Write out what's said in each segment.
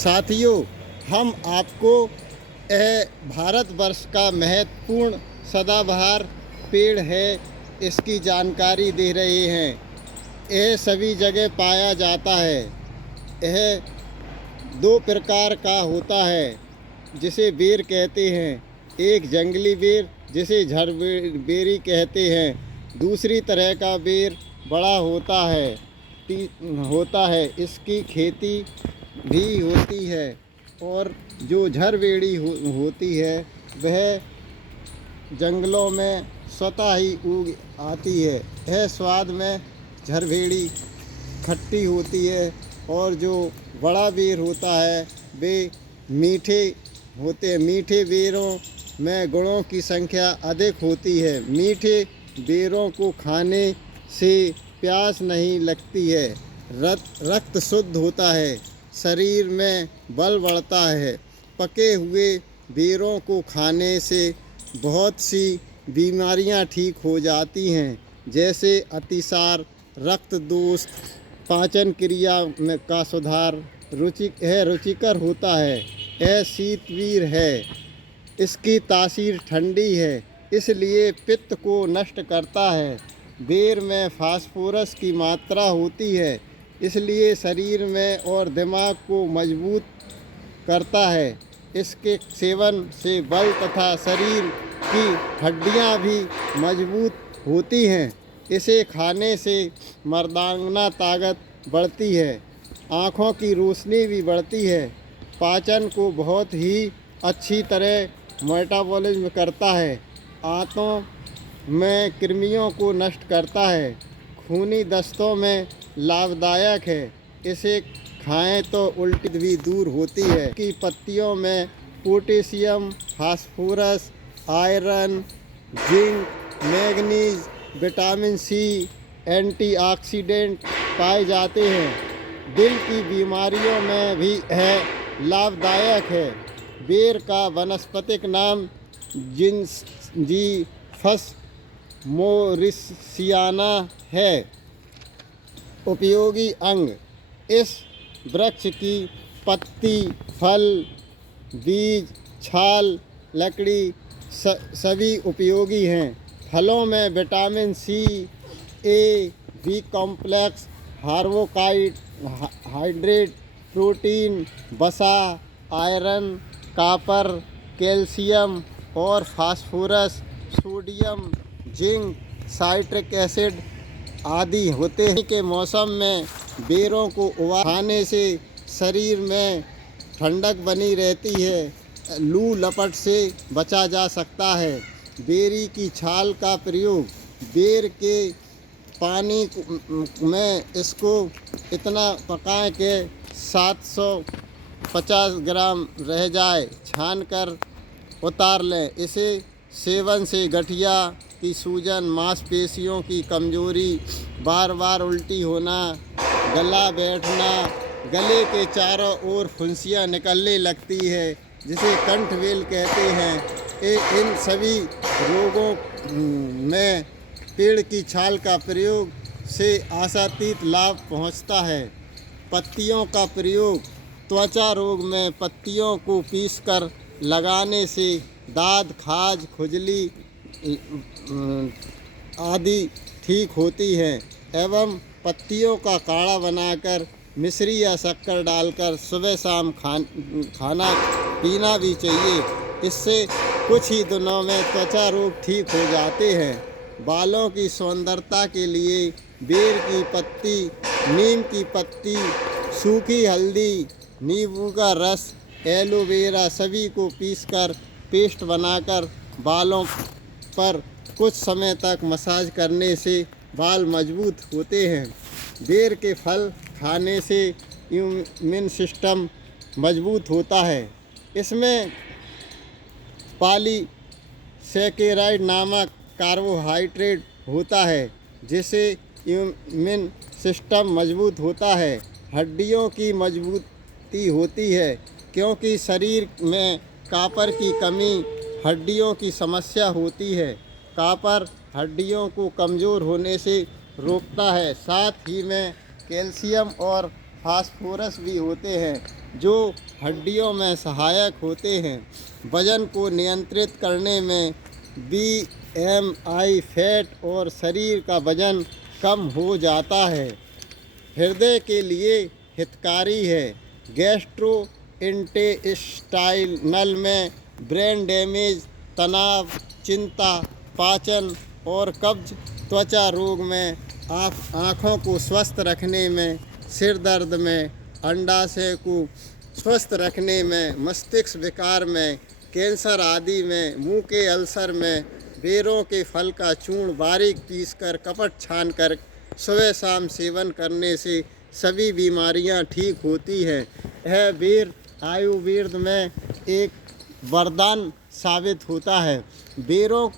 साथियों, हम आपको यह भारतवर्ष का महत्वपूर्ण सदाबहार पेड़ है, इसकी जानकारी दे रहे हैं। यह सभी जगह पाया जाता है। यह दो प्रकार का होता है, जिसे बेर कहते हैं। एक जंगली बेर, जिसे झड़बेरी कहते हैं। दूसरी तरह का बेर बड़ा होता है। इसकी खेती भी होती है, और जो झड़बेरी होती है वह जंगलों में स्वतः ही उग आती है। यह स्वाद में झड़बेरी खट्टी होती है, और जो बड़ा बेर होता है वे मीठे होते हैं। मीठे बेरों में गुणों की संख्या अधिक होती है। मीठे बेरों को खाने से प्यास नहीं लगती है। रक्त शुद्ध होता है, शरीर में बल बढ़ता है। पके हुए बेरों को खाने से बहुत सी बीमारियां ठीक हो जाती हैं, जैसे अतिसार, रक्त दोष, पाचन क्रिया में का सुधार। रुचिकर होता है। यह शीतवीर है। इसकी तासीर ठंडी है, इसलिए पित्त को नष्ट करता है। बेर में फास्फोरस की मात्रा होती है, इसलिए शरीर में और दिमाग को मजबूत करता है। इसके सेवन से बल तथा शरीर की हड्डियां भी मजबूत होती हैं। इसे खाने से मर्दांगना ताकत बढ़ती है, आँखों की रोशनी भी बढ़ती है, पाचन को बहुत ही अच्छी तरह मेटाबॉलिज्म करता है, आंतों में कृमियों को नष्ट करता है, खूनी दस्तों में लाभदायक है। इसे खाएं तो उल्टी भी दूर होती है। की पत्तियों में potassium, phosphorus, iron, zinc, manganese, vitamin C, antioxidant पाए जाते हैं। दिल की बीमारियों में भी यह लाभदायक है। बेर का वानस्पतिक नाम जिंजीफस मोरिसियाना है। उपयोगी अंग: इस वृक्ष की पत्ती, फल, बीज, छाल, लकड़ी सभी उपयोगी हैं। फलों में विटामिन सी, ए, बी कॉम्प्लेक्स, कार्बोहाइड्रेट, प्रोटीन, वसा, आयरन, कॉपर, कैल्शियम और phosphorus, sodium, zinc, citric acid आदि होते हैं। के मौसम में बेरों को खाने से शरीर में ठंडक बनी रहती है, लू लपट से बचा जा सकता है। बेरी की छाल का प्रयोग: बेर के पानी में इसको इतना पकाएं कि 750 ग्राम रह जाए, छानकर उतार लें। इसे सेवन से गठिया की सूजन, मांसपेशियों की कमजोरी, बार बार उल्टी होना, गला बैठना, गले के चारों ओर फुंसियाँ निकलने लगती है, जिसे कंठवेल कहते हैं। इन सभी रोगों में पेड़ की छाल का प्रयोग से आशातीत लाभ पहुंचता है। पत्तियों का प्रयोग: त्वचा रोग में पत्तियों को पीसकर लगाने से दाद, खाज, खुजली आदि ठीक होती है, एवं पत्तियों का काढ़ा बनाकर मिश्री या शक्कर डालकर सुबह शाम खाना पीना भी चाहिए। इससे कुछ ही दिनों में त्वचा रोग ठीक हो जाते हैं। बालों की सुंदरता के लिए बेर की पत्ती, नीम की पत्ती, सूखी हल्दी, नींबू का रस, एलोवेरा सभी को पीसकर पेस्ट बनाकर बालों पर कुछ समय तक मसाज करने से बाल मजबूत होते हैं। बेर के फल खाने से इम्यून सिस्टम मजबूत होता है। इसमें पॉलीसैकेराइड नामक कार्बोहाइड्रेट होता है, जिससे इम्यून सिस्टम मजबूत होता है। हड्डियों की मजबूती होती है, क्योंकि शरीर में कॉपर की कमी हड्डियों की समस्या होती है। कॉपर हड्डियों को कमज़ोर होने से रोकता है। साथ ही में कैल्शियम और फास्फोरस भी होते हैं जो हड्डियों में सहायक होते हैं। वजन को नियंत्रित करने में BMI फैट और शरीर का वजन कम हो जाता है। हृदय के लिए हितकारी है। गैस्ट्रो इंटेस्टाइनल में ब्रेन डैमेज, तनाव, चिंता, पाचन और कब्ज, त्वचा रोग में, आँखों को स्वस्थ रखने में, सिर दर्द में, अंडाशय को स्वस्थ रखने में, मस्तिष्क विकार में, कैंसर आदि में, मुंह के अल्सर में, बेरों के फल का चूर्ण बारीक पीसकर कपट छानकर सुबह शाम सेवन करने से सभी बीमारियां ठीक होती हैं। यह बेर आयुर्वेद में एक वरदान साबित होता है। बेरों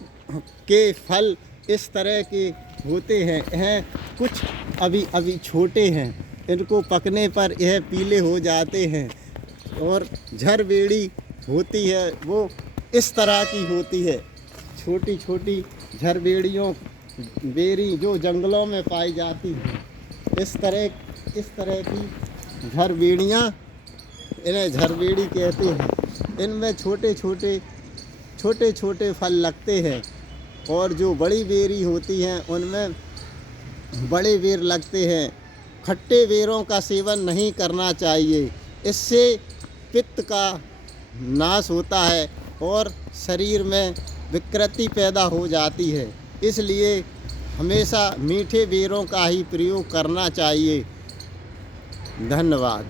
के फल इस तरह के होते हैं, यह कुछ अभी छोटे हैं, इनको पकने पर यह पीले हो जाते हैं। और झरबेड़ी होती है वो इस तरह की होती है, छोटी छोटी झरबेड़ियों बेरी जो जंगलों में पाई जाती हैं। इस तरह की झरबेड़ियाँ, इन्हें झरबेड़ी कहते हैं। इनमें छोटे छोटे फल लगते हैं और जो बड़ी बेरी होती हैं उनमें बड़े बेर लगते हैं। खट्टे बेरों का सेवन नहीं करना चाहिए, इससे पित्त का नाश होता है और शरीर में विकृति पैदा हो जाती है। इसलिए हमेशा मीठे बेरों का ही प्रयोग करना चाहिए। धन्यवाद।